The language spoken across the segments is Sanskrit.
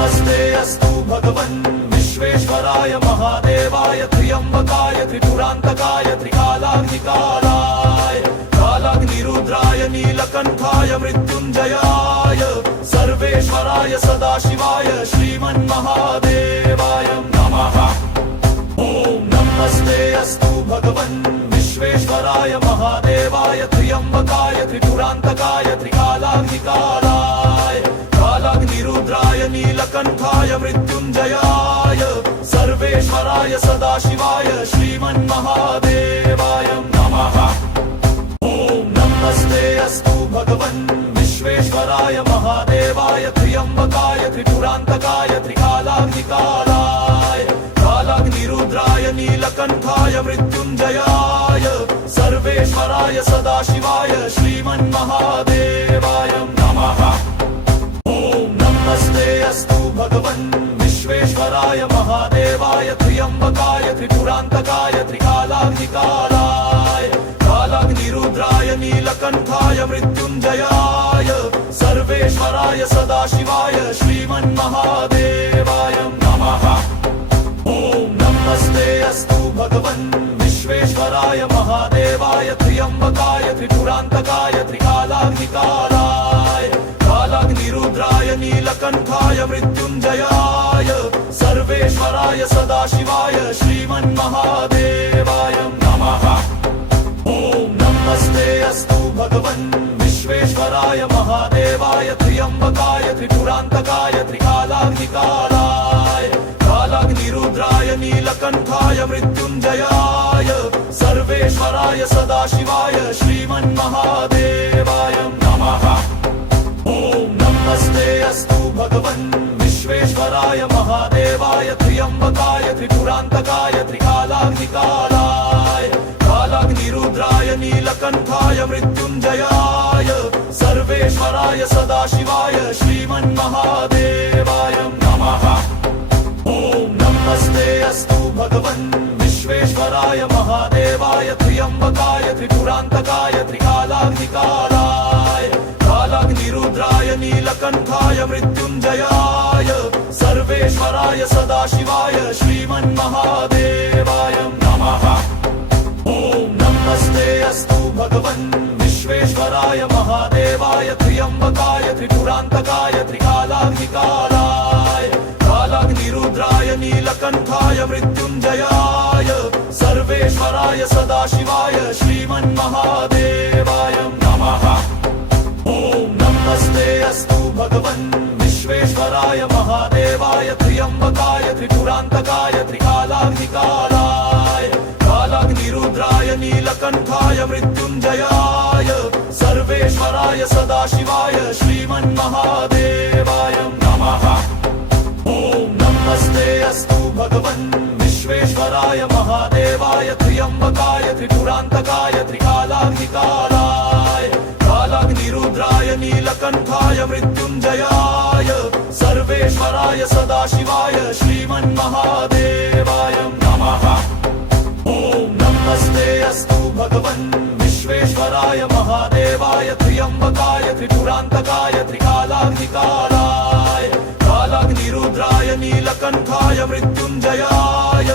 नमस्ते अस्तु भगवन् विश्वेश्वराय महादेवाय त्र्यम्बकाय त्रिपुरान्तकाय त्रिकालाग्निकालाय कालाग्निरुद्राय नीलकण्ठाय मृत्युञ्जयाय सर्वेश्वराय सदाशिवाय श्रीमन्महादेवाय नमः। ॐ नमस्ते अस्तु भगवन् विश्वेश्वराय महादेवाय त्र्यम्बकाय त्रिपुरान्तकाय त्रिकालाग्निकालाय कालाग्निरुद्राय नीलकण्ठाय मृत्युञ्जयाय सर्वेश्वराय सदाशिवाय श्रीमन्महादेवाय नमः। ॐ नमस्ते अस्तु भगवन् विश्वेश्वराय महादेवाय त्र्यम्बकाय त्रिपुरान्तकाय त्रिकालाग्निकालाय कालाग्निरुद्राय नीलकण्ठाय मृत्युञ्जयाय सर्वेश्वराय सदाशिवाय श्रीमन्महादेवाय नमः। ॐ नमस्ते अस्तु भगवन् विश्वेश्वराय महादेवाय त्र्यम्बकाय त्रिपुरान्तकाय त्रिकालाग्निकालाय कालाग्निरुद्राय नीलकण्ठाय मृत्युञ्जयाय सर्वेश्वराय सदाशिवाय श्रीमन्महादेवाय नमः। ॐ नमस्ते अस्तु भगवन् विश्वेश्वराय महादेवाय त्र्यम्बकाय त्रिपुरान्तकाय त्रिकालाग्निकालाय कालाग्निरुद्राय नीलकण्ठाय मृत्युञ्जयाय सर्वेश्वराय सदाशिवाय श्रीमन्महादेवाय नमः। ॐ नमस्ते अस्तु भगवन् विश्वेश्वराय महादेवाय त्र्यम्बकाय त्रिपुरान्तकाय त्रिकालाग्निकालाय कालाग्निरुद्राय नीलकण्ठाय मृत्युञ्जयाय सर्वेश्वराय सदाशिवाय श्रीमन्महादेवाय नमः। ॐ नमस्ते अस्तु भगवन् विश्वेश्वराय महादेवाय त्र्यम्बकाय त्रिपुरान्तकाय त्रिकालाग्निकालाय कालाग्निरुद्राय नीलकण्ठाय मृत्युञ्जयाय सर्वेश्वराय सदाशिवाय श्रीमन्महादेवाय नमः। ॐ नमस्ते अस्तु भगवन् विश्वेश्वराय महादेवाय त्र्यम्बकाय त्रिपुरान्तकाय त्रिकालाग्निकालाय कालाग्निरुद्राय नीलकण्ठाय मृत्युञ्जयाय सर्वेश्वराय सदाशिवाय श्रीमन्महादेवाय नमः। ॐ नमस्ते अस्तु भगवन् विश्वेश्वराय महादेवाय त्र्यम्बकाय त्रिपुरान्तकाय त्रिकालाग्निकालाय कालाग्निरुद्राय नीलकण्ठाय मृत्युञ्जयाय सर्वेश्वराय सदाशिवाय श्रीमन्महादेवाय नमः। ॐ नमस्ते अस्तु भगवन् विश्वेश्वराय महादेवाय त्र्यम्बकाय त्रिपुरान्तकाय त्रिकालाग्निकालाय कालाग्निरुद्राय नीलकण्ठाय मृत्युञ्जयाय सर्वेश्वराय सदाशिवाय श्रीमन्महादेवाय नमः। ॐ नमस्ते अस्तु भगवन् विश्वेश्वराय महादेवाय त्र्यम्बकाय त्रिपुरान्तकाय त्रिकालाग्निकालाय कालाग्निरुद्राय नीलकण्ठाय मृत्युञ्जयाय सर्वेश्वराय सदाशिवाय श्रीमन्महादेवाय नमः। ॐ नमस्ते अस्तु भगवन् विश्वेश्वराय महादेवाय त्र्यम्बकाय त्रिपुरान्तकाय त्रिकालाग्निकालाय कालाग्निरुद्राय नीलकण्ठाय मृत्युञ्जयाय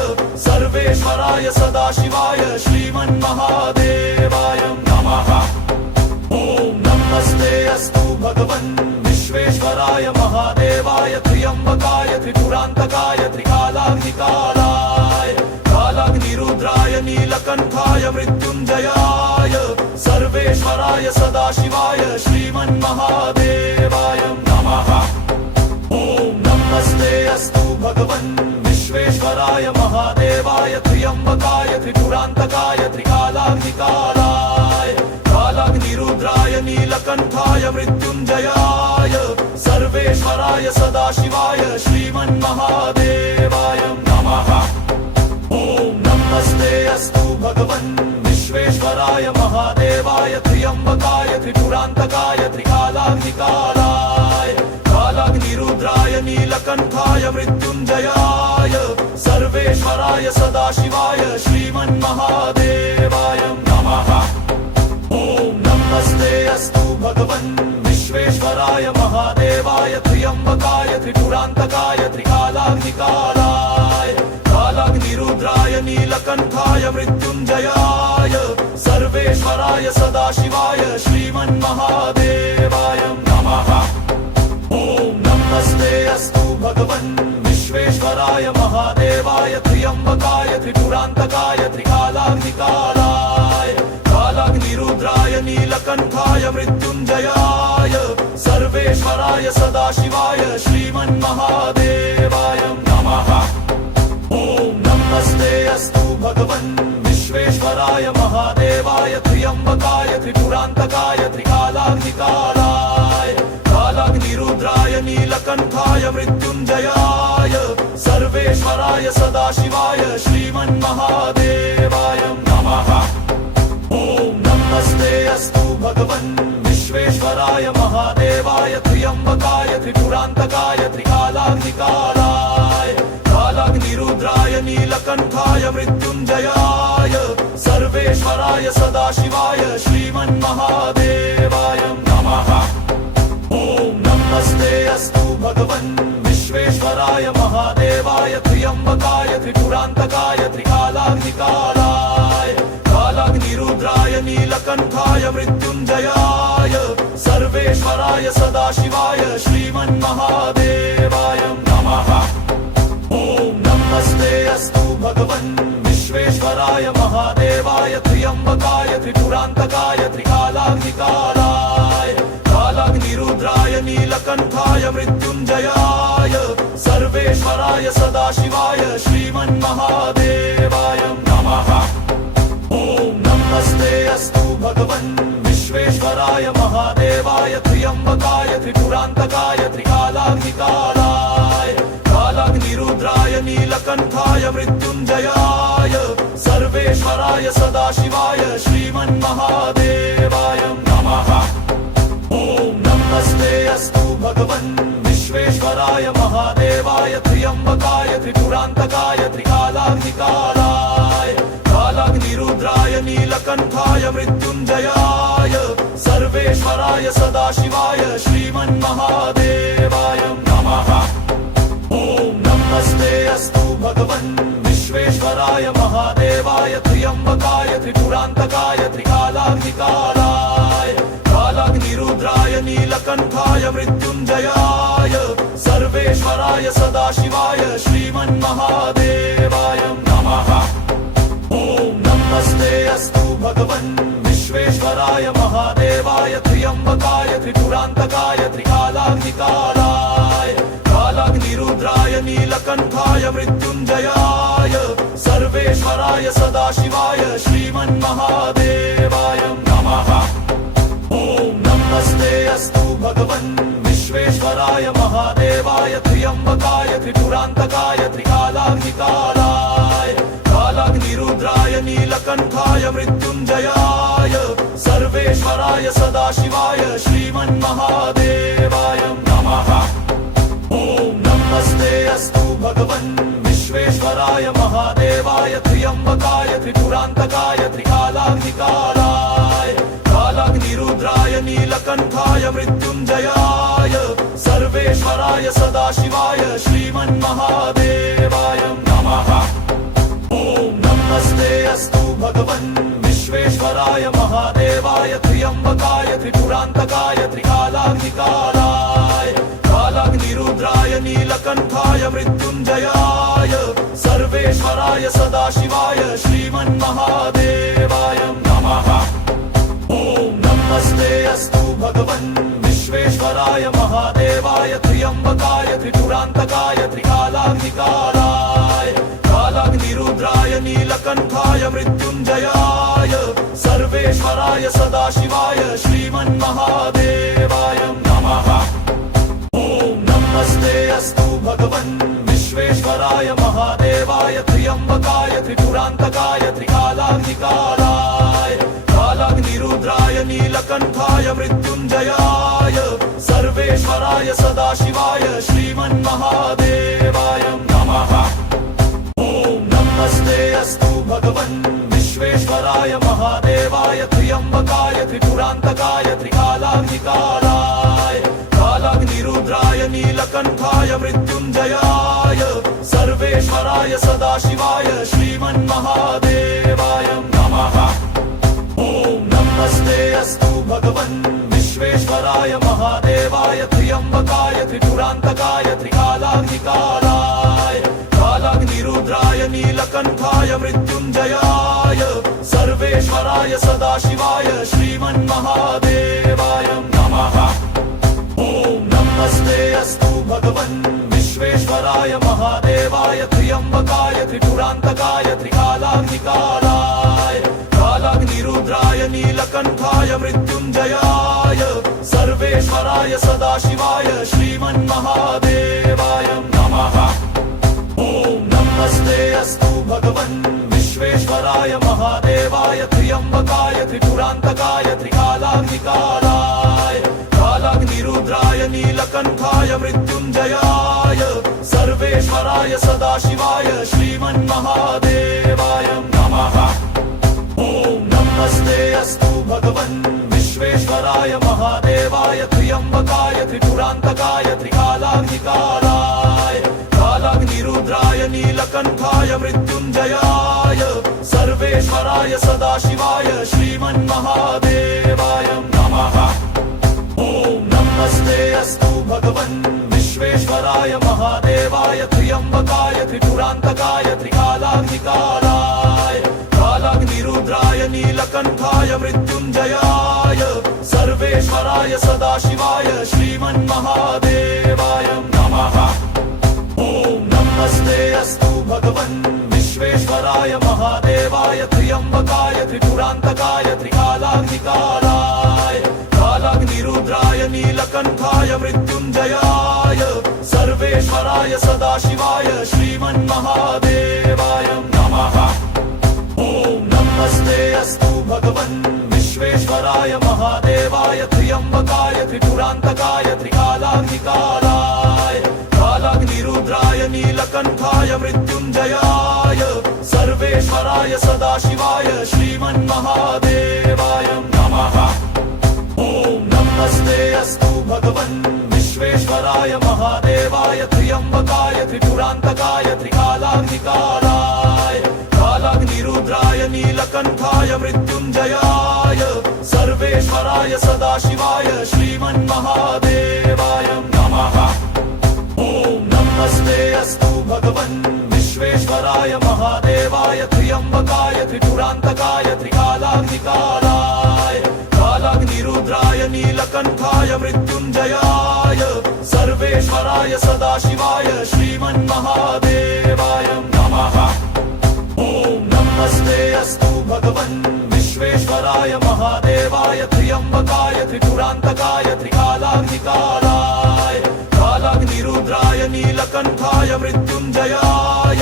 सर्वेश्वराय सदाशिवाय श्रीमन्महादेवाय नमः। ॐ नमस्ते अस्तु भगवन् विश्वेश्वराय महादेवाय त्र्यम्बकाय त्रिपुरान्तकाय त्रिकालाग्निकालाय कालाग्निरुद्राय नीलकण्ठाय मृत्युञ्जयाय सर्वेश्वराय सदाशिवाय श्रीमन्महादेवाय नमः। ॐ नमस्ते अस्तु भगवन् विश्वेश्वराय महादेवाय त्र्यम्बकाय त्रिपुरान्तकाय त्रिकालाग्निकालाय कालाग्निरुद्राय नीलकण्ठाय मृत्युञ्जयाय सर्वेश्वराय सदाशिवाय श्रीमन्महादेवाय नमः। ॐ नमस्ते अस्तु भगवन् विश्वेश्वराय महादेवाय त्र्यम्बकाय त्रिपुरान्तकाय त्रिकालाग्निकालाय कालाग्निरुद्राय नीलकण्ठाय मृत्युञ्जयाय सर्वेश्वराय सदाशिवाय श्रीमन्महादेवाय नमः। ॐ नमस्ते अस्तु भगवन् विश्वेश्वराय महादेवाय त्र्यम्बकाय त्रिपुरान्तकाय त्रिकालाग्निकालाय कालाग्निरुद्राय नीलकण्ठाय मृत्युञ्जयाय सर्वेश्वराय सदाशिवाय श्रीमन्महादेवाय नमः। ॐ नमस्ते अस्तु भगवन् विश्वेश्वराय महादेवाय त्र्यम्बकाय त्रिपुरान्तकाय त्रिकालाग्निकालाय कालाग्निरुद्राय नीलकण्ठाय मृत्युञ्जयाय सर्वेश्वराय सदाशिवाय श्रीमन्महादेवाय नमः। ॐ नमस्ते अस्तु भगवन् विश्वेश्वराय महादेवाय त्र्यम्बकाय त्रिपुरान्तकाय त्रिकालाग्निकालाय कालाग्निरुद्राय नीलकण्ठाय मृत्युञ्जयाय सर्वेश्वराय सदाशिवाय श्रीमन्महादेवाय नमः। ॐ नमस्ते अस्तु भगवन् विश्वेश्वराय महादेवाय त्र्यम्बकाय त्रिपुरान्तकाय त्रिकालाग्निकालाय कालाग्निरुद्राय नीलकण्ठाय मृत्युञ्जयाय सर्वेश्वराय सदाशिवाय श्रीमन्महादेवाय नमः। ॐ नमस्ते अस्तु भगवन् विश्वेश्वराय महादेवाय त्र्यम्बकाय त्रिपुरान्तकाय त्रिकालाग्निकालाय कालाग्निरुद्राय नीलकण्ठाय मृत्युञ्जयाय सर्वेश्वराय सदाशिवाय श्रीमन्महादेवाय नमः। ॐ नमस्ते अस्तु भगवन् विश्वेश्वराय महादेवाय त्र्यम्बकाय त्रिपुरान्तकाय त्रिकालाग्निकालाय कालाग्निरुद्राय नीलकण्ठाय मृत्युञ्जयाय सर्वेश्वराय सदाशिवाय श्रीमन्महादेवाय नमः। ॐ नमस्ते अस्तु भगवन् विश्वेश्वराय महादेवाय त्र्यम्बकाय त्रिपुरान्तकाय त्रिकालाग्निकालाय कालाग्निरुद्राय नीलकण्ठाय मृत्युञ्जयाय सर्वेश्वराय सदाशिवाय श्रीमन्महादेवाय नमः। ॐ नमस्ते अस्तु भगवन् विश्वेश्वराय महादेवाय त्र्यम्बकाय त्रिपुरान्तकाय त्रिकालाग्निकालाय कालाग्निरुद्राय नीलकण्ठाय मृत्युञ्जयाय सर्वेश्वराय सदाशिवाय श्रीमन्महादेवाय नमः। ॐ नमस्ते अस्तु भगवन् विश्वेश्वराय महादेवाय त्र्यम्बकाय त्रिपुरान्तकाय त्रिकालाग्निकालाय कालाग्निरुद्राय नीलकण्ठाय मृत्युञ्जयाय सर्वेश्वराय सदाशिवाय श्रीमन्महादेवाय नमः। ॐ नमस्ते अस्तु भगवन् विश्वेश्वराय महादेवाय त्र्यम्बकाय त्रिपुरान्तकाय त्रिकालाग्निकालाय कालाग्निरुद्राय नीलकण्ठाय मृत्युञ्जयाय सर्वेश्वराय सदाशिवाय श्रीमन्महादेवाय नमः। ॐ नमस्ते अस्तु भगवन् विश्वेश्वराय महादेवाय त्र्यम्बकाय त्रिपुरान्तकाय त्रिकालाग्निकालाय कालाग्निरुद्राय नीलकण्ठाय मृत्युञ्जयाय सर्वेश्वराय सदाशिवाय श्रीमन्महादेवाय नमः। ॐ नमस्ते अस्तु भगवन् विश्वेश्वराय महादेवाय त्र्यम्बकाय त्रिपुरान्तकाय त्रिकालाग्निकालाय कालाग्निरुद्राय नीलकण्ठाय मृत्युञ्जयाय सर्वेश्वराय सदाशिवाय श्रीमन्महादेवाय नमः। ॐ नमस्ते अस्तु भगवन् विश्वेश्वराय महादेवाय त्र्यम्बकाय त्रिपुरान्तकाय त्रिकालाग्निकालाय कालाग्निरुद्राय नीलकण्ठाय मृत्युञ्जयाय सर्वेश्वराय सदाशिवाय श्रीमन्महादेवाय नमः। ॐ नमस्ते अस्तु भगवन् विश्वेश्वराय महादेवाय त्र्यम्बकाय त्रिपुरान्तकाय त्रिकालाग्निकालाय कालाग्निरुद्राय नीलकण्ठाय मृत्युञ्जयाय सर्वेश्वराय सदाशिवाय श्रीमन्महादेवाय नमः। ॐ नमस्ते अस्तु भगवन् विश्वेश्वराय महादेवाय त्र्यम्बकाय त्रिपुरान्तकाय त्रिकालाग्निकालाय कालाग्निरुद्राय नीलकण्ठाय मृत्युञ्जयाय सर्वेश्वराय सदाशिवाय श्रीमन्महादेवाय नमः। ॐ नमस्ते अस्तु भगवन् विश्वेश्वराय महादेवाय त्र्यम्बकाय त्रिपुरान्तकाय त्रिकालाग्निकालाय कालाग्निरुद्राय नीलकण्ठाय मृत्युञ्जयाय सर्वेश्वराय सदाशिवाय श्रीमन्महादेवाय नमः। ॐ नमस्ते अस्तु भगवन् विश्वेश्वराय महादेवाय त्र्यम्बकाय त्रिपुरान्तकाय त्रिकालाग्निकालाय कालाग्निरुद्राय नीलकण्ठाय मृत्युञ्जयाय सर्वेश्वराय सदाशिवाय श्रीमन्महादेवाय नमः। ॐ नमस्ते अस्तु भगवन् विश्वेश्वराय महादेवाय त्र्यम्बकाय त्रिपुरान्तकाय त्रिकालाग्निकालाय कालाग्निरुद्राय नीलकण्ठाय मृत्युञ्जयाय सर्वेश्वराय सदाशिवाय श्रीमन्महादेवाय नमः। ॐ नमस्ते अस्तु भगवन् विश्वेश्वराय महादेवाय त्र्यम्बकाय त्रिपुरान्तकाय त्रिकालाग्निकालाय कालाग्निरुद्राय नीलकण्ठाय मृत्युञ्जयाय सर्वेश्वराय सदाशिवाय श्रीमन्महादेवाय नमः। ॐ नमस्ते अस्तु भगवन् विश्वेश्वराय महादेवाय त्र्यम्बकाय त्रिपुरान्तकाय त्रिकालाग्निकालाय कालाग्निरुद्राय नीलकण्ठाय मृत्युञ्जयाय सर्वेश्वराय सदाशिवाय श्रीमन्महादेवाय नमः। ॐ नमस्ते अस्तु भगवन् विश्वेश्वराय महादेवाय त्र्यम्बकाय त्रिपुरान्तकाय त्रिकालाग्निकालाय कालाग्निरुद्राय नीलकण्ठाय मृत्युञ्जयाय सर्वेश्वराय सदाशिवाय श्रीमन्महादेवाय नमः। ॐ नमस्ते अस्तु भगवन् विश्वेश्वराय महादेवाय त्र्यम्बकाय त्रिपुरान्तकाय त्रिकालाग्निकालाय कालाग्निरुद्राय नीलकण्ठाय मृत्युञ्जयाय सर्वेश्वराय सदाशिवाय श्रीमन्महादेवाय नमः। ॐ नमस्ते अस्तु भगवन् विश्वेश्वराय महादेवाय त्र्यम्बकाय त्रिपुरान्तकाय त्रिकालाग्निकालाय कालाग्निरुद्राय नीलकण्ठाय मृत्युञ्जयाय सर्वेश्वराय सदाशिवाय श्रीमन्महादेवाय नमः। ॐ नमस्ते अस्तु भगवन् विश्वेश्वराय महादेवाय त्र्यम्बकाय त्रिपुरान्तकाय त्रिकालाग्निकालाय कालाग्निरुद्राय नीलकण्ठाय मृत्युञ्जयाय सर्वेश्वराय सदाशिवाय श्रीमन्महादेवाय नमः। ॐ नमस्ते अस्तु भगवन् विश्वेश्वराय महादेवाय त्र्यम्बकाय त्रिपुरान्तकाय त्रिकालाग्निकालाय कालाग्निरुद्राय नीलकण्ठाय मृत्युञ्जयाय सर्वेश्वराय सदाशिवाय श्रीमन्महादेवाय नमः। ॐ नमस्ते अस्तु भगवन् विश्वेश्वराय महादेवाय त्र्यम्बकाय त्रिपुरान्तकाय त्रिकालाग्निकालाय कालाग्निरुद्राय नीलकण्ठाय मृत्युञ्जयाय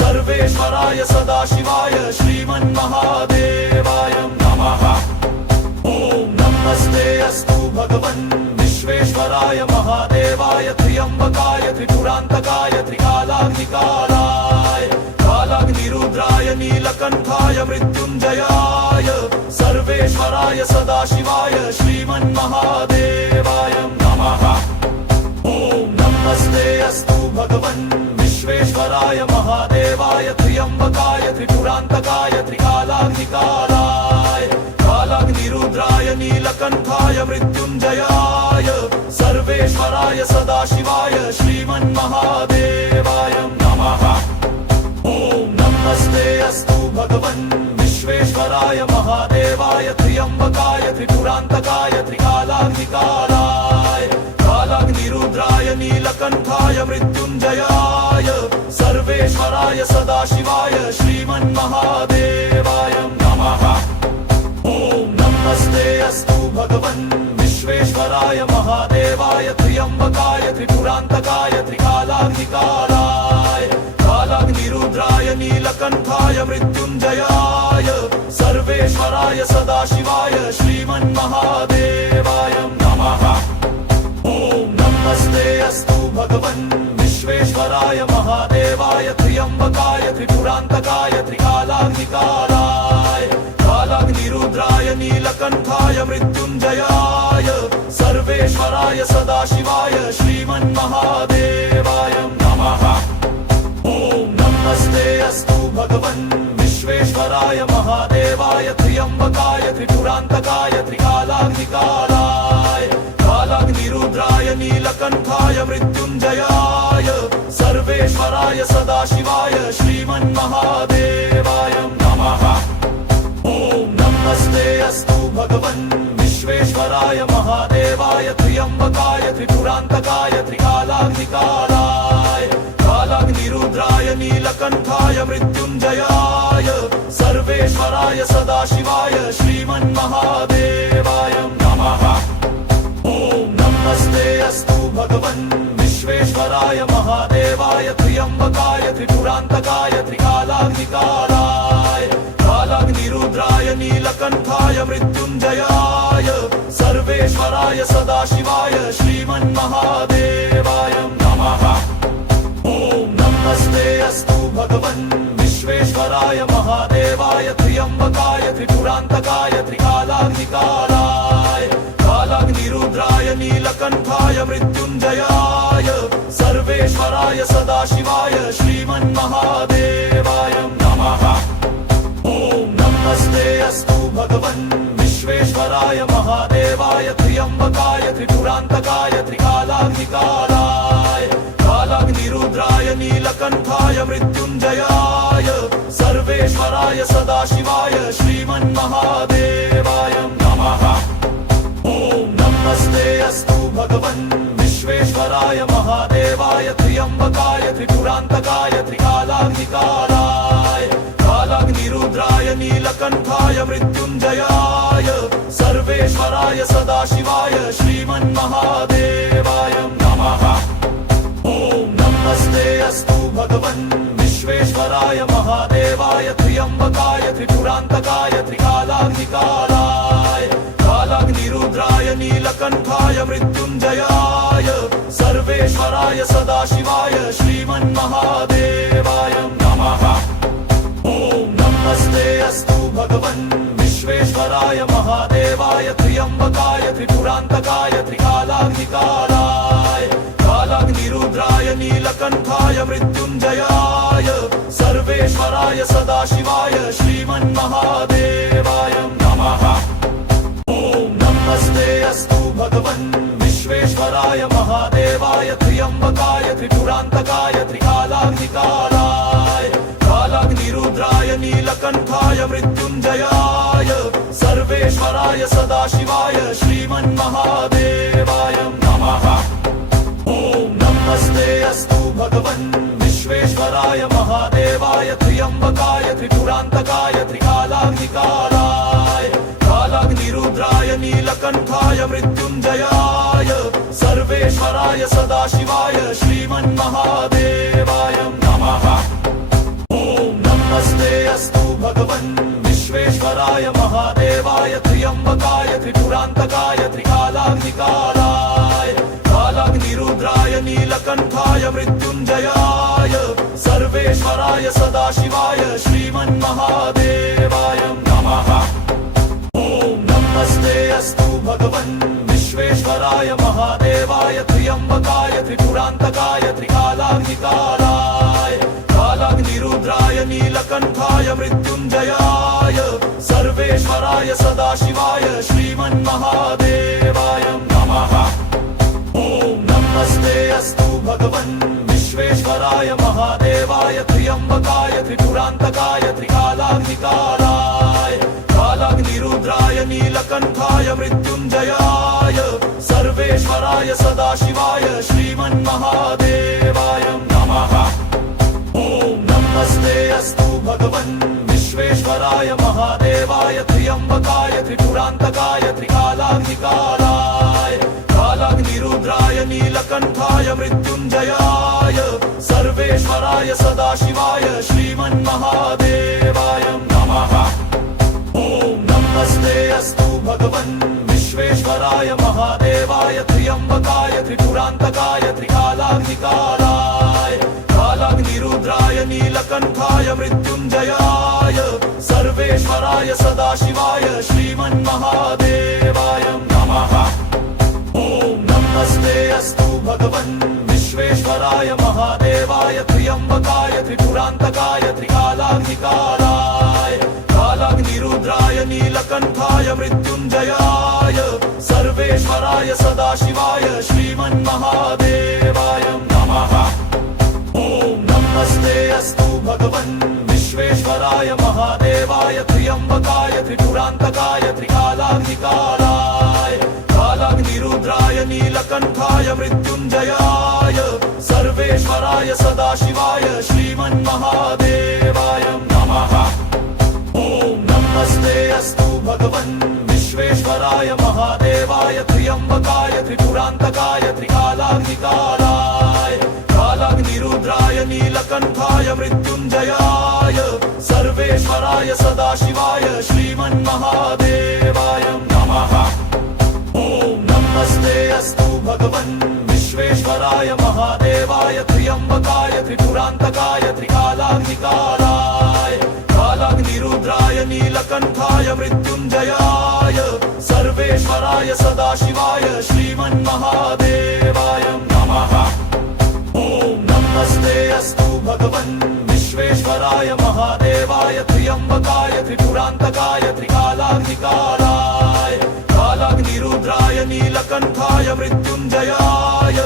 सर्वेश्वराय सदाशिवाय श्रीमन्महादेवाय नमः। ॐ नमस्ते अस्तु भगवन् विश्वेश्वराय महादेवाय त्र्यम्बकाय त्रिपुरान्तकाय त्रिकालाग्निकालाय कालाग्निरुद्राय नीलकण्ठाय मृत्युञ्जयाय सर्वेश्वराय सदाशिवाय श्रीमन्महादेवाय नमः। ॐ नमस्ते अस्तु भगवन् विश्वेश्वराय महादेवाय त्र्यम्बकाय त्रिपुरान्तकाय त्रिकालाग्निकालाय कालाग्निरुद्राय नीलकण्ठाय मृत्युञ्जयाय सर्वेश्वराय सदाशिवाय श्रीमन्महादेवाय नमः। ॐ नमस्ते अस्तु भगवन् विश्वेश्वराय महादेवाय त्र्यम्बकाय त्रिपुरान्तकाय त्रिकालाग्निकालाय कालाग्निरुद्राय नीलकण्ठाय मृत्युञ्जयाय सर्वेश्वराय सदाशिवाय श्रीमन्महादेवाय नमः। ॐ नमस्ते अस्तु भगवन् विश्वेश्वराय महादेवाय त्र्यम्बकाय त्रिपुरान्तकाय त्रिकालाग्निकालाय कालाग्निरुद्राय नीलकण्ठाय मृत्युञ्जयाय सर्वेश्वराय सदाशिवाय श्रीमन्महादेवाय नमः। ॐ नमस्ते अस्तु भगवन् विश्वेश्वराय महादेवाय त्र्यम्बकाय त्रिपुरान्तकाय त्रिकालाग्निकालाय कालाग्नि कालाग्निरुद्राय नीलकण्ठाय मृत्युञ्जयाय सर्वेश्वराय सदाशिवाय श्रीमन्महादेवाय नमः। ॐ नमस्ते अस्तु भगवन् विश्वेश्वराय महादेवाय त्र्यम्बकाय त्रिपुरान्तकाय त्रिकालाग्निकालाय कालाग्निरुद्राय नीलकण्ठाय मृत्युञ्जयाय सर्वेश्वराय सदाशिवाय श्रीमन्महादेवाय नमः। ॐ नमस्ते अस्तु भगवन् विश्वेश्वराय महादेवाय त्र्यम्बकाय त्रिपुरान्तकाय त्रिकालाग्निकालाय कालाग्निरुद्राय नीलकण्ठाय मृत्युञ्जयाय सर्वेश्वराय सदाशिवाय श्रीमन्महादेवाय नमः। ॐ नमस्ते अस्तु भगवन् विश्वेश्वराय महादेवाय त्र्यम्बकाय त्रिपुरान्तकाय त्रिकालाग्निकालाय कालाग्निरुद्राय नीलकण्ठाय मृत्युञ्जयाय सर्वेश्वराय सदाशिवाय श्रीमन्महादेवाय नमः। ॐ नमस्ते अस्तु भगवन् विश्वेश्वराय महादेवाय त्र्यम्बकाय त्रिपुरान्तकाय त्रिकालाग्निकालाय कालाग्निरुद्राय नीलकण्ठाय मृत्युञ्जयाय सर्वेश्वराय सदाशिवाय श्रीमन्महादेवाय नमः। ॐ नमस्ते अस्तु भगवन् विश्वेश्वराय महादेवाय त्र्यम्बकाय त्रिपुरान्तकाय त्रिकालाग्निकालाय कालाग्निरुद्राय नीलकण्ठाय मृत्युञ्जयाय सर्वेश्वराय सदाशिवाय श्रीमन्महादेवाय नमः। ॐ नमस्ते अस्तु भगवन् विश्वेश्वराय महादेवाय त्र्यम्बकाय त्रिपुरान्तकाय त्रिकालाग्निकालाय कालाग्निरुद्राय नीलकण्ठाय मृत्युञ्जयाय सर्वेश्वराय सदाशिवाय श्रीमन्महादेवाय नमः। ॐ नमस्ते अस्तु भगवन् विश्वेश्वराय महादेवाय त्र्यम्बकाय त्रिपुरान्तकाय त्रिकालाग्निकालाय कालाग्निरुद्राय नीलकण्ठाय मृत्युञ्जयाय सर्वेश्वराय सदाशिवाय श्रीमन्महादेवाय नमः। ॐ नमस्ते अस्तु भगवन् विश्वेश्वराय महादेवाय त्र्यम्बकाय त्रिपुरान्तकाय त्रिकालाग्निकालाय कालाग्निरुद्राय नीलकण्ठाय मृत्युञ्जयाय सर्वेश्वराय सदाशिवाय श्रीमन्महादेवाय नमः। ॐ नमस्ते अस्तु भगवन् विश्वेश्वराय महादेवाय त्र्यम्बकाय त्रिपुरान्तकाय त्रिकालाग्निकालाय कालाग्निरुद्राय नीलकण्ठाय मृत्युञ्जयाय सर्वेश्वराय सदाशिवाय श्रीमन्महादेवाय नमः। ॐ नमस्ते अस्तु भगवन् विश्वेश्वराय महादेवाय त्र्यम्बकाय त्रिपुरान्तकाय त्रिकालाग्निकालाय कालाग्निरुद्राय नीलकण्ठाय मृत्युञ्जयाय सर्वेश्वराय सदाशिवाय श्रीमन्महादेवाय नमः। ॐ नमस्ते अस्तु भगवन् विश्वेश्वराय महादेवाय त्र्यम्बकाय त्रिपुरान्तकाय त्रिकालाग्निकालाय कालाग्निरुद्राय नीलकण्ठाय मृत्युञ्जयाय सर्वेश्वराय सदाशिवाय श्रीमन्महादेवाय नमः। ॐ नमस्ते अस्तु भगवन् विश्वेश्वराय महादेवाय त्र्यम्बकाय त्रिपुरान्तकाय त्रिकालाग्निकालाय कालाग्निरुद्राय नीलकण्ठाय मृत्युञ्जयाय सर्वेश्वराय सदाशिवाय श्रीमन्महादेवाय नमः। ॐ नमस्ते अस्तु भगवन् विश्वेश्वराय महादेवाय त्र्यम्बकाय त्रिपुरान्तकाय त्रिकालाग्निकालाय कालाग्निरुद्राय नीलकण्ठाय मृत्युञ्जयाय सर्वेश्वराय सदाशिवाय श्रीमन्महादेवाय नमः। ॐ नमस्ते अस्तु भगवन् विश्वेश्वराय महादेवाय त्र्यम्बकाय त्रिपुरान्तकाय त्रिकालाग्निकालाय कालाग्निरुद्राय नीलकण्ठाय मृत्युञ्जयाय सर्वेश्वराय सदाशिवाय श्रीमन्महादेवाय नमः। ॐ नमस्ते अस्तु भगवन् विश्वेश्वराय महादेवाय त्र्यम्बकाय त्रिपुरान्तकाय त्रिकालाग्निकालाय कालाग्निरुद्राय नीलकण्ठाय मृत्युञ्जयाय सर्वेश्वराय सदाशिवाय श्रीमन्महादेवाय नमः। ॐ नमस्ते अस्तु भगवन् विश्वेश्वराय महादेवाय त्र्यम्बकाय त्रिपुरान्तकाय त्रिकालाग्निकालाय कालाग्निरुद्राय नीलकण्ठाय मृत्युञ्जयाय सर्वेश्वराय सदाशिवाय श्रीमन्महादेवाय नमः। ॐ नमस्ते अस्तु भगवन् विश्वेश्वराय महादेवाय त्र्यम्बकाय त्रिपुरान्तकाय त्रिकालाग्निकालाय कालाग्निरुद्राय नीलकण्ठाय मृत्युञ्जयाय सर्वेश्वराय सदाशिवाय श्रीमन्महादेवाय नमः। ॐ नमस्ते अस्तु भगवन् विश्वेश्वराय महादेवाय त्र्यम्बकाय त्रिपुरान्तकाय त्रिकालाग्निकालाय कालाग्निरुद्राय नीलकण्ठाय मृत्युञ्जयाय सर्वेश्वराय सदाशिवाय श्रीमन्महादेवाय नमः। ॐ नमस्ते अस्तु भगवन् विश्वेश्वराय महादेवाय त्र्यम्बकाय त्रिपुरान्तकाय त्रिकालाग्निकालाय कालाग्निरुद्राय नीलकण्ठाय मृत्युञ्जयाय सर्वेश्वराय सदाशिवाय श्रीमन्महादेवाय नमः। ॐ नमस्ते अस्तु भगवन् विश्वेश्वराय महादेवाय त्र्यम्बकाय त्रिपुरान्तकाय त्रिकालाग्निकालाय कालाग्निरुद्राय नीलकण्ठाय मृत्युञ्जयाय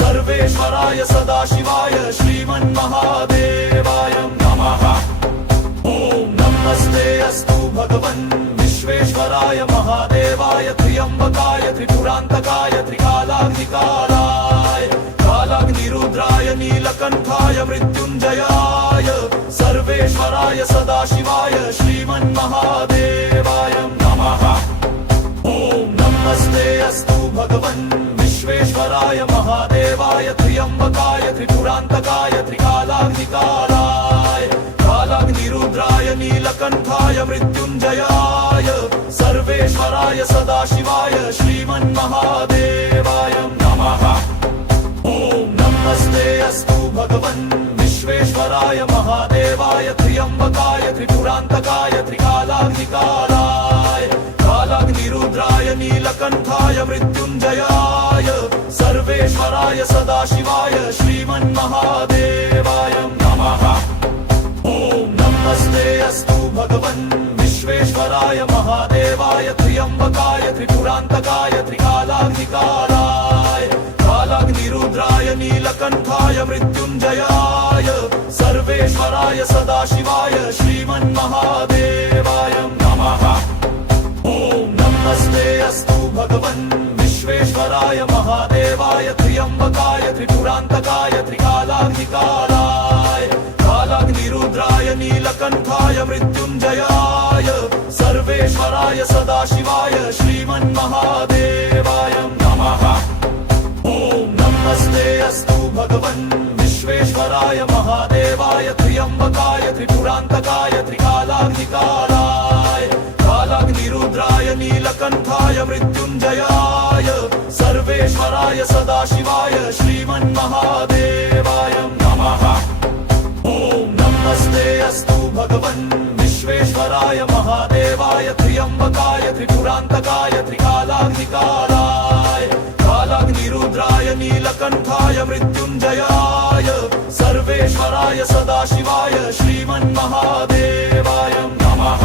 सर्वेश्वराय सदाशिवाय श्रीमन्महादेवाय नमः। ॐ नमस्ते अस्तु भगवन् विश्वेश्वराय महादेवाय त्र्यम्बकाय त्रिपुरान्तकाय त्रिकालाग्निकालाय कालाग्निरुद्राय नीलकण्ठाय मृत्युञ्जयाय सर्वेश्वराय सदाशिवाय श्रीमन्महादेवाय नमः। ॐ नमस्ते अस्तु भगवन् विश्वेश्वराय महादेवाय त्र्यम्बकाय त्रिपुरान्तकाय त्रिकालाग्निकालाय कालाग्निरुद्राय नीलकण्ठाय मृत्युञ्जयाय सर्वेश्वराय सदाशिवाय श्रीमन्महादेवाय नमः। ॐ नमस्ते अस्तु भगवन् विश्वेश्वराय महादेवाय त्र्यम्बकाय त्रिपुरान्तकाय त्रिकालाग्निकालाय कालाग्निरुद्राय नीलकण्ठाय मृत्युञ्जयाय सर्वेश्वराय सदाशिवाय श्रीमन्महादेवाय नमः। ॐ नमस्ते अस्तु भगवन् विश्वेश्वराय महादेवाय त्र्यम्बकाय त्रिपुरान्तकाय त्रिकालाग्निकालाय कालाग्निरुद्राय नीलकण्ठाय मृत्युञ्जयाय सर्वेश्वराय सदाशिवाय श्रीमन्महादेवाय नमः। ॐ नमस्ते अस्तु भगवन् विश्वेश्वराय महादेवाय त्र्यम्बकाय त्रिपुरान्तकाय त्रिकालाग्निकालाय कालाग्निरुद्राय नीलकण्ठाय मृत्युञ्जयाय सर्वेश्वराय सदाशिवाय श्रीमन्महादेवाय नमः। ॐ नमस्ते अस्तु भगवन् विश्वेश्वराय महादेवाय त्र्यम्बकाय त्रिपुरान्तकाय त्रिकालाग्निकालाय कालाग्निरुद्राय नीलकण्ठाय मृत्युञ्जयाय सर्वेश्वराय सदाशिवाय श्रीमन्महादेवाय नमः। ॐ नमस्ते अस्तु भगवन् विश्वेश्वराय महादेवाय त्र्यम्बकाय त्रिपुरान्तकाय त्रिकालाग्निकालाय कालाग्निरुद्राय नीलकण्ठाय मृत्युञ्जयाय सर्वेश्वराय सदाशिवाय श्रीमन्महादेवाय नमः।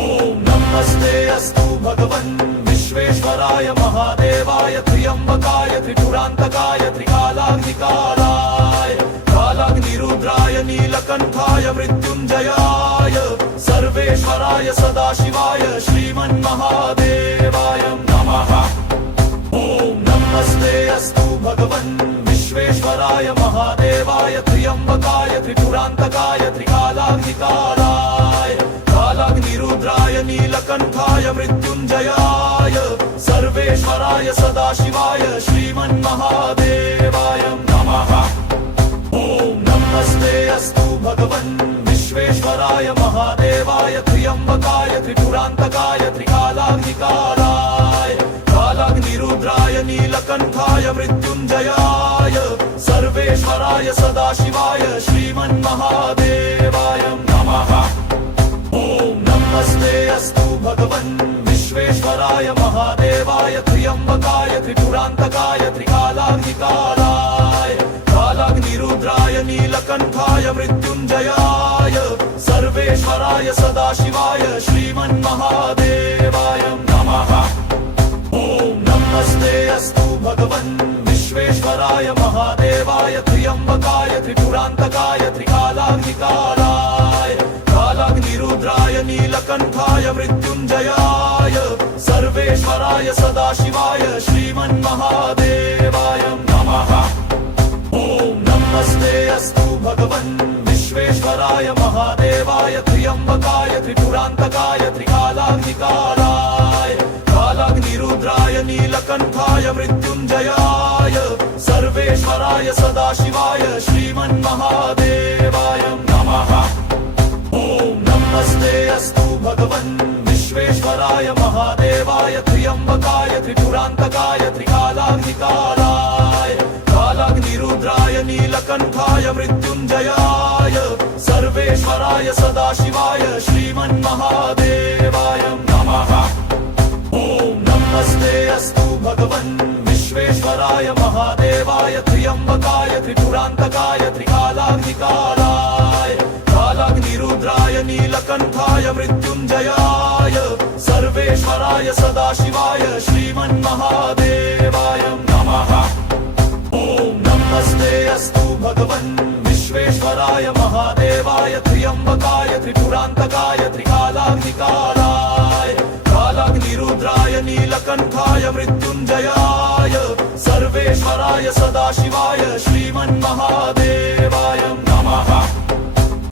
ॐ नमस्ते अस्तु भगवन् विश्वेश्वराय महादेवाय त्र्यम्बकाय त्रिपुरान्तकाय त्रिकालाग्निकालाय कालाग्निरुद्राय नीलकण्ठाय मृत्युञ्जयाय सर्वेश्वराय सदाशिवाय श्रीमन्महादेवाय नमः। ॐ नमस्ते अस्तु भगवन् विश्वेश्वराय महादेवाय त्र्यम्बकाय त्रिपुरान्तकाय त्रिकालाग्निकालाय कालाग्निरुद्राय नीलकण्ठाय मृत्युञ्जयाय सर्वेश्वराय सदाशिवाय श्रीमन्महादेवाय नमः। ॐ नमस्ते अस्तु भगवन् विश्वेश्वराय महादेवाय त्र्यम्बकाय त्रिपुरान्तकाय त्रिकालाग्निकालाय कालाग्निरुद्राय नीलकण्ठाय मृत्युञ्जयाय सर्वेश्वराय सदाशिवाय श्रीमन्महादेवाय नमः। ॐ नमस्ते अस्तु भगवन् विश्वेश्वराय महादेवाय त्र्यम्बकाय त्रिपुरान्तकाय त्रिकालाग्निकालाय कालाग्निरुद्राय नीलकण्ठाय मृत्युञ्जयाय सर्वेश्वराय सदाशिवाय श्रीमन्महादेवाय नमः। ॐ नमस्ते अस्तु भगवन् विश्वेश्वराय महादेवाय त्र्यम्बकाय त्रिपुरान्तकाय त्रिकालाग्निकालाय कालाग्निरुद्राय नीलकण्ठाय मृत्युञ्जयाय सर्वेश्वराय सदाशिवाय श्रीमन्महादेवाय नमः। ॐ नमस्ते अस्तु भगवन् विश्वेश्वराय महादेवाय त्र्यम्बकाय त्रिपुरान्तकाय त्रिकालाग्निकालाय कालाग्निरुद्राय नीलकण्ठाय मृत्युञ्जयाय सर्वेश्वराय सदाशिवाय श्रीमन्महादेवाय नमः। ॐ नमस्ते अस्तु भगवन् विश्वेश्वराय महादेवाय त्र्यम्बकाय त्रिपुरान्तकाय त्रिकालाग्निकालाय कालाग्निरुद्राय नीलकण्ठाय मृत्युञ्जयाय सर्वेश्वराय सदाशिवाय श्रीमन्महादेवाय नमः। ॐ नमस्ते अस्तु भगवन् विश्वेश्वराय महादेवाय त्र्यम्बकाय त्रिपुरान्तकाय त्रिकालाग्निकालाय कालाग्निरुद्राय नीलकण्ठाय मृत्युञ्जयाय सर्वेश्वराय सदाशिवाय श्रीमन्महादेवाय नमः। ॐ नमस्ते अस्तु भगवन् विश्वेश्वराय महादेवाय त्र्यम्बकाय त्रिपुरान्तकाय त्रिकालाग्निकालाय कालाग्निरुद्राय नीलकण्ठाय मृत्युञ्जयाय सर्वेश्वराय सदाशिवाय श्रीमन्महादेवाय नमः।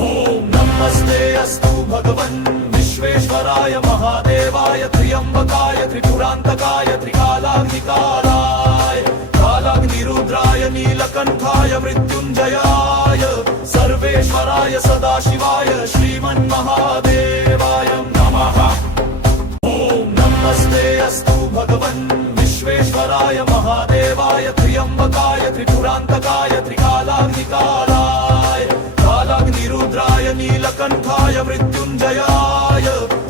ॐ नमस्ते अस्तु भगवन् विश्वेश्वराय महादेवाय त्र्यम्बकाय त्रिपुरान्तकाय त्रिकालाग्निकालाय कालाग्निरुद्राय नीलकण्ठाय मृत्युञ्जयाय सर्वेश्वराय सदाशिवाय श्रीमन्महादेवाय नमः। ॐ नमस्ते अस्तु भगवन् विश्वेश्वराय महादेवाय त्र्यम्बकाय त्रिपुरान्तकाय त्रिकालाग्निकालाय कालाग्निरुद्राय नीलकण्ठाय मृत्युञ्जयाय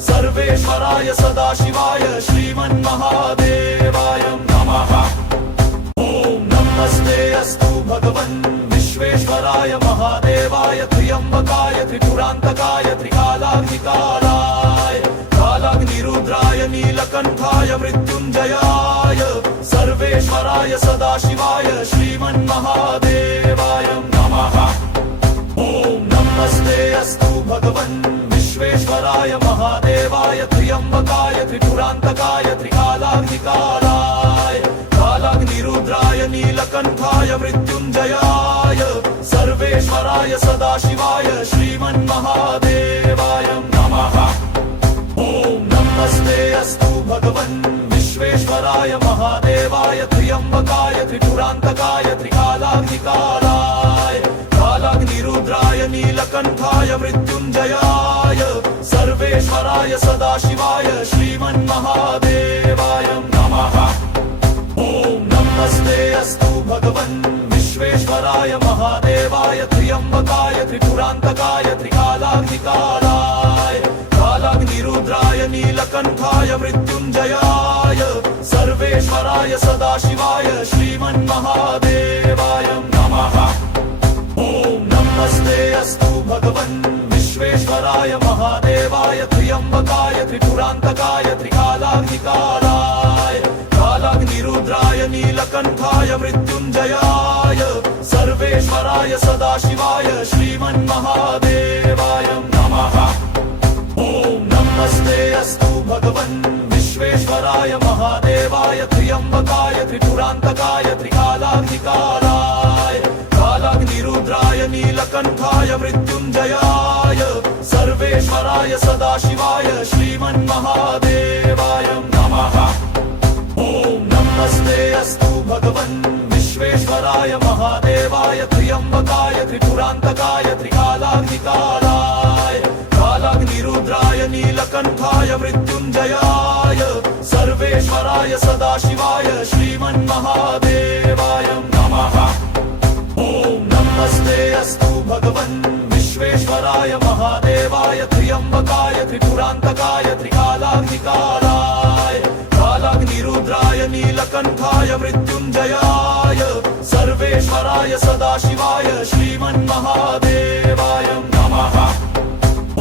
सर्वेश्वराय सदाशिवाय श्रीमन्महादेवाय नमः। ॐ नमस्ते अस्तु भगवन् विश्वेश्वराय महादेवाय त्र्यम्बकाय त्रिपुरान्तकाय त्रिकालाग्निकालाय कालाग्निरुद्राय नीलकण्ठाय मृत्युञ्जयाय सर्वेश्वराय सदाशिवाय श्रीमन्महादेवाय नमः। ॐ नमस्ते अस्तु भगवन् विश्वेश्वराय महादेवाय त्र्यम्बकाय त्रिपुरान्तकाय त्रिकालाग्निकालाय कालाग्निरुद्राय नीलकण्ठाय मृत्युञ्जयाय सर्वेश्वराय सदाशिवाय श्रीमन्महादेवाय नमः। ॐ नमस्ते अस्तु भगवन् विश्वेश्वराय महादेवाय त्र्यम्बकाय त्रिपुरान्तकाय त्रिकालाग्निकालाय कालाग्निरुद्राय नीलकण्ठाय मृत्युञ्जयाय सर्वेश्वराय सदाशिवाय श्रीमन्महादेवाय नमः। ॐ नमस्ते अस्तु भगवन् विश्वेश्वराय महादेवाय त्र्यम्बकाय त्रिपुरान्तकाय त्रिकालाग्निकालाय कालाग्निरुद्राय नीलकण्ठाय मृत्युञ्जयाय सर्वेश्वराय सदाशिवाय श्रीमन्महादेवाय नमः। ॐ नमस्ते अस्तु भगवन् विश्वेश्वराय महादेवाय त्र्यम्बकाय त्रिपुरान्तकाय त्रिकालाग्निकालाय कालाग्निरुद्राय नीलकण्ठाय मृत्युञ्जयाय सर्वेश्वराय सदाशिवाय श्रीमन्महादेवाय नमः। ॐ नमस्ते अस्तु भगवन् विश्वेश्वराय महादेवाय त्र्यम्बकाय त्रिपुरान्तकाय त्रिकालाग्निकालाय कालाग्निरुद्राय नीलकण्ठाय मृत्युञ्जयाय सर्वेश्वराय सदाशिवाय श्रीमन्महादेवाय नमः। ॐ नमस्ते अस्तु भगवन् विश्वेश्वराय महादेवाय त्र्यम्बकाय त्रिपुरान्तकाय त्रिकालाग्निकालाय कालाग्निरुद्राय नीलकण्ठाय मृत्युञ्जयाय सर्वेश्वराय सदाशिवाय श्रीमन्महादेवाय नमः। ॐ नमस्ते अस्तु भगवन् विश्वेश्वराय महादेवाय त्र्यंबकाय त्रिपुरांतकाय त्रिकालाग्निकालाय कालाग्निरुद्राय नीलकंठाय मृत्युंजयाय सर्वेश्वराय सदाशिवाय श्रीमन्महादेवाय नमः।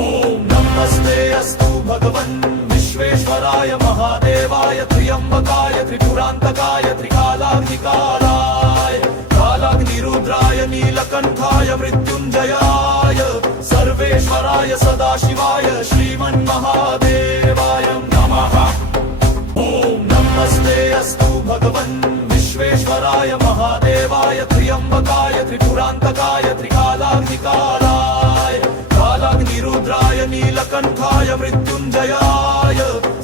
ओम नमस्ते अस्तु भगवन् विश्वेश्वराय महादेवाय त्र्यंबकाय त्रिपुरांतकाय त्रिकालाग्निकालाय कालाग्निरुद्राय नीलकंठाय मृत्युंजयाय सर्वेश्वराय सदाशिवाय श्रीमन्महादेवाय नमः। ओम नमस्ते अस्तु भगवन् विश्वेश्वराय महादेवाय त्र्यंबकाय त्रिपुरांतकाय त्रिकालाग्निकालाय कालाग्निरुद्राय नीलकंठाय मृत्युंजयाय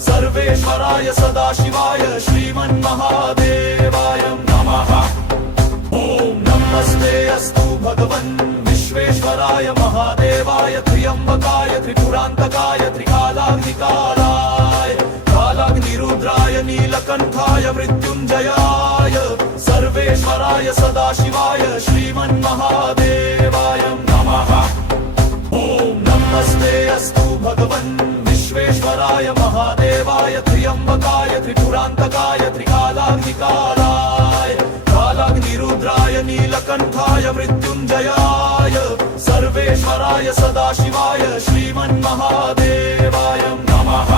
सर्वेश्वराय सदाशिवाय श्रीमन्महादेवाय नमः। ओम नमस्ते अस्तु भगवन् विश्वेश्वराय महादेवाय त्र्यंबकाय त्रिपुरांतकाय त्रिकालाग्निकालाय कालाग्निरुद्राय नीलकंठाय मृत्युंजयाय सर्वेश्वराय सदाशिवाय श्रीमन्महादेवाय नमः। ओम नमस्ते अस्तु भगवन् विश्वेश्वराय महादेवाय त्र्यंबकाय त्रिपुरांतकाय त्रिकालाग्निकालाय कालाग्निरुद्राय नीलकंठाय मृत्युंजयाय सर्वेश्वराय सदाशिवाय श्रीमन्महादेवाय नमः।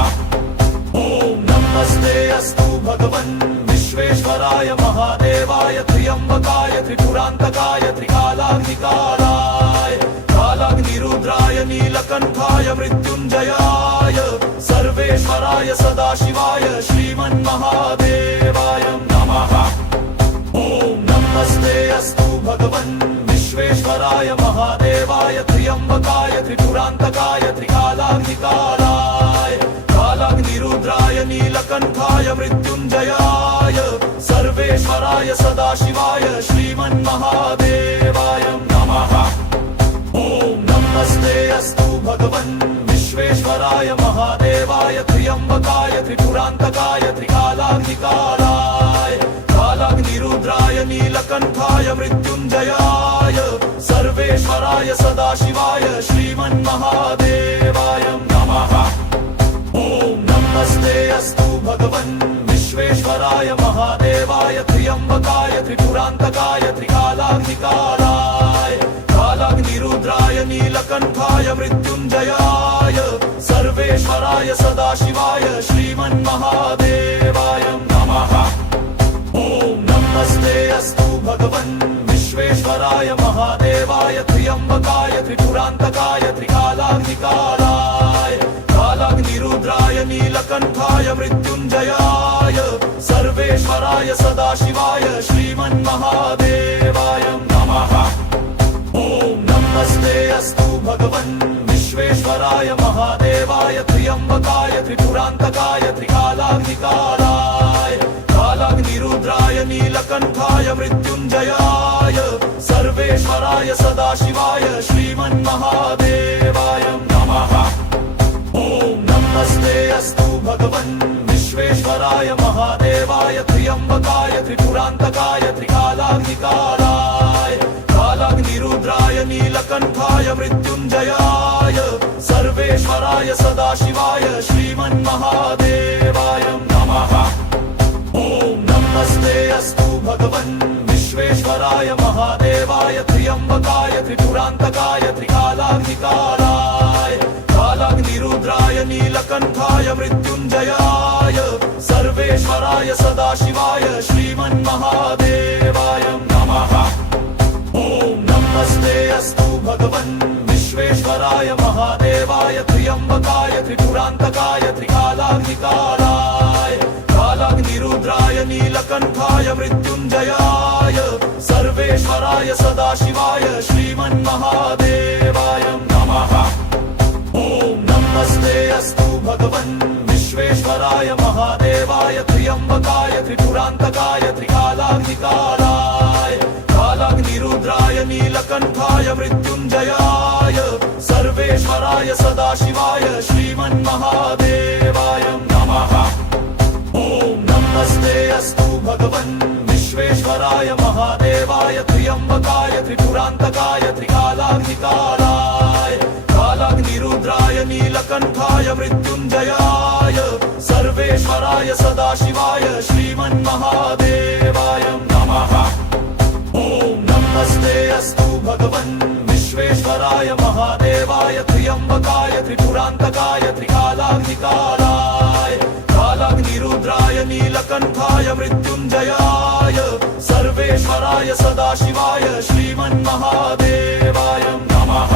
ओम नमस्ते अस्तु भगवन् विश्वेश्वराय महादेवाय त्र्यंबकाय त्रिपुरांतकाय त्रिकालाग्निकालाय कालाग्निरुद्राय नीलकंठाय मृत्युंजयाय सर्वेश्वराय सदाशिवाय श्रीमन्महादेवाय नमः। ओम नमस्ते अस्तु भगवन् विश्वेश्वराय महादेवाय त्र्यंबकाय त्रिपुरांतकाय त्रिकालाग्निकालाय कालाग्निरुद्राय नीलकंठाय मृत्युंजयाय सर्वेश्वराय सदाशिवाय श्रीमन्महादेवाय नमः। ओम नमस्ते अस्तु भगवन् विश्वेश्वराय महादेवाय त्र्यंबकाय त्रिपुरांतकाय त्रिकालाग्निकालाय कालाग्निरुद्राय नीलकंठाय मृत्युंजयाय सर्वेश्वराय सदाशिवाय श्रीमन्महादेवाय नमः। ओम नमस्ते अस्तु भगवन् विश्वेश्वराय महादेवाय त्र्यंबकाय त्रिपुरांतकाय त्रिकालाग्निकालाय कालाग्निरुद्राय नीलकंठाय मृत्युंजयाय सर्वेश्वराय सदाशिवाय श्रीमन्महादेवाय नमः। ओम नमस्ते अस्तु भगवन् विश्वेश्वराय महादेवाय त्र्यंबकाय त्रिपुरांतकाय त्रिकालाग्निकालाय कालाग्निरुद्राय नीलकंठाय मृत्युंजयाय सर्वेश्वराय सदाशिवाय श्रीमन्महादेवाय नमः। ओम नमस्ते अस्तु भगवन् विश्वेश्वराय महादेवाय त्र्यंबकाय त्रिपुरांतकाय त्रिकालाग्निकालाय कालाग्निरुद्राय नीलकंठाय मृत्युंजयाय सर्वेश्वराय सदाशिवाय श्रीमन्महादेवाय नमः। ओम नमस्ते अस्तु भगवन् विश्वेश्वराय महादेवाय त्र्यंबकाय त्रिपुरांतकाय त्रिकालाग्निकालाय कालाग्निरुद्राय नीलकंठाय मृत्युंजयाय सर्वेश्वराय सदाशिवाय श्रीमन्महादेवाय नमः। ओम नमस्ते अस्तु भगवन् विश्वेश्वराय महादेवाय त्र्यंबकाय त्रिपुरांतकाय त्रिकालाग्निकालाय कालाग्निरुद्राय नीलकंठाय मृत्युंजयाय सर्वेश्वराय सदाशिवाय श्रीमन्महादेवाय नमः। ओम नमस्ते अस्तु भगवन् विश्वेश्वराय महादेवाय त्र्यंबकाय त्रिपुरांतकाय त्रिकालाग्निकालाय कालाग्निरुद्राय नीलकंठाय मृत्युंजयाय सर्वेश्वराय सदाशिवाय श्रीमन्महादेवाय नमः। ओम नमस्ते अस्तु भगवन् विश्वेश्वराय महादेवाय त्र्यंबकाय त्रिपुरांतकाय त्रिकालाग्निकालाय कालाग्निरुद्राय नीलकंठाय मृत्युंजयाय सर्वेश्वराय सदाशिवाय श्रीमन्महादेवाय नमः। ओम नमस्ते अस्तु भगवन् विश्वेश्वराय महादेवाय त्र्यंबकाय त्रिपुरांतकाय त्रिकालाग्निकालाय कालाग्निरुद्राय नीलकण्ठाय मृत्युञ्जयाय सर्वेश्वराय सदाशिवाय श्रीमन्महादेवाय नमः। ॐ नमस्ते अस्तु भगवन् विश्वेश्वराय महादेवाय त्र्यम्बकाय त्रिपुरान्तकाय त्रिकालाग्निकालाय कालाग्निरुद्राय नीलकण्ठाय मृत्युञ्जयाय सर्वेश्वराय सदाशिवाय श्रीमन्महादेवाय नमः।